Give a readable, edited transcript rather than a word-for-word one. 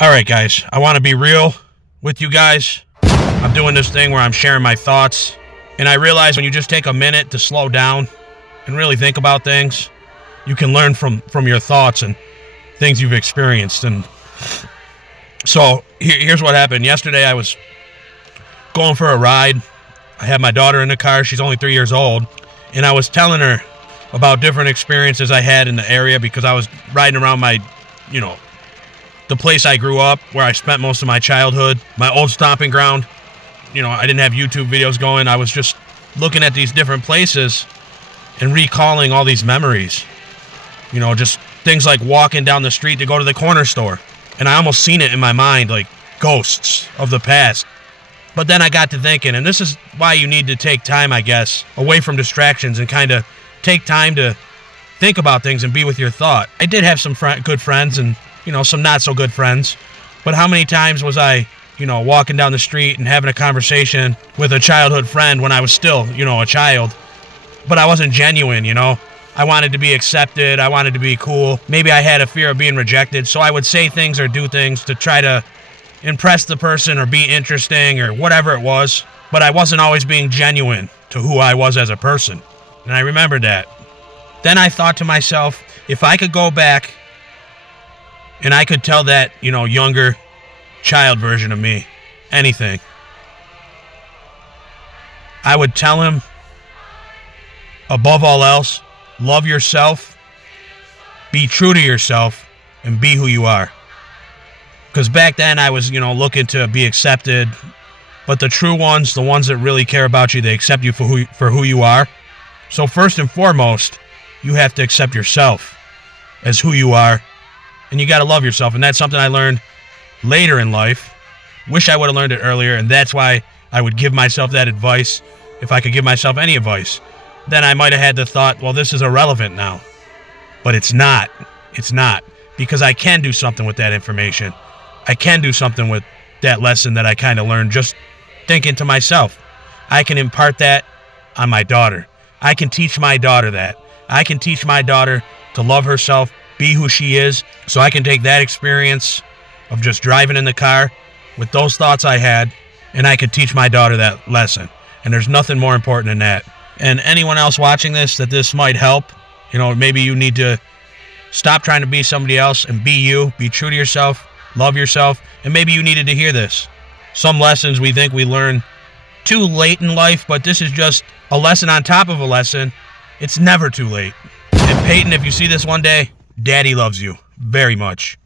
All right, guys, I want to be real with you guys. I'm doing this thing where I'm sharing my thoughts, and I realize when you just take a minute to slow down and really think about things, you can learn from your thoughts and things you've experienced. And so here's what happened. Yesterday, I was going for a ride. I had my daughter in the car. She's only 3 years old, and I was telling her about different experiences I had in the area because I was riding around my, the place I grew up, where I spent most of my childhood, my old stomping ground. I didn't have YouTube videos going. I was just looking at these different places and recalling all these memories. Just things like walking down the street to go to the corner store. And I almost seen it in my mind, like ghosts of the past. But then I got to thinking, and this is why you need to take time, I guess, away from distractions and kind of take time to think about things and be with your thought. I did have some good friends and some not so good friends, but how many times was I, walking down the street and having a conversation with a childhood friend when I was still, a child, but I wasn't genuine, I wanted to be accepted. I wanted to be cool. Maybe I had a fear of being rejected, so I would say things or do things to try to impress the person or be interesting or whatever it was, but I wasn't always being genuine to who I was as a person, and I remembered that. Then I thought to myself, if I could go back and I could tell that, younger child version of me anything, I would tell him, above all else, love yourself, be true to yourself, and be who you are. Because back then I was, looking to be accepted, but the true ones, the ones that really care about you, they accept you for who you are. So first and foremost, you have to accept yourself as who you are. And you got to love yourself. And that's something I learned later in life. Wish I would have learned it earlier. And that's why I would give myself that advice. If I could give myself any advice, then I might have had the thought, well, this is irrelevant now. But it's not. It's not. Because I can do something with that information. I can do something with that lesson that I kind of learned just thinking to myself. I can impart that on my daughter. I can teach my daughter that. I can teach my daughter to love herself, be who she is, so I can take that experience of just driving in the car with those thoughts I had, and I could teach my daughter that lesson. And there's nothing more important than that. And anyone else watching this that this might help, maybe you need to stop trying to be somebody else and be you, be true to yourself, love yourself, and maybe you needed to hear this. Some lessons we think we learn too late in life, but this is just a lesson on top of a lesson. It's never too late. And Peyton, if you see this one day, Daddy loves you very much.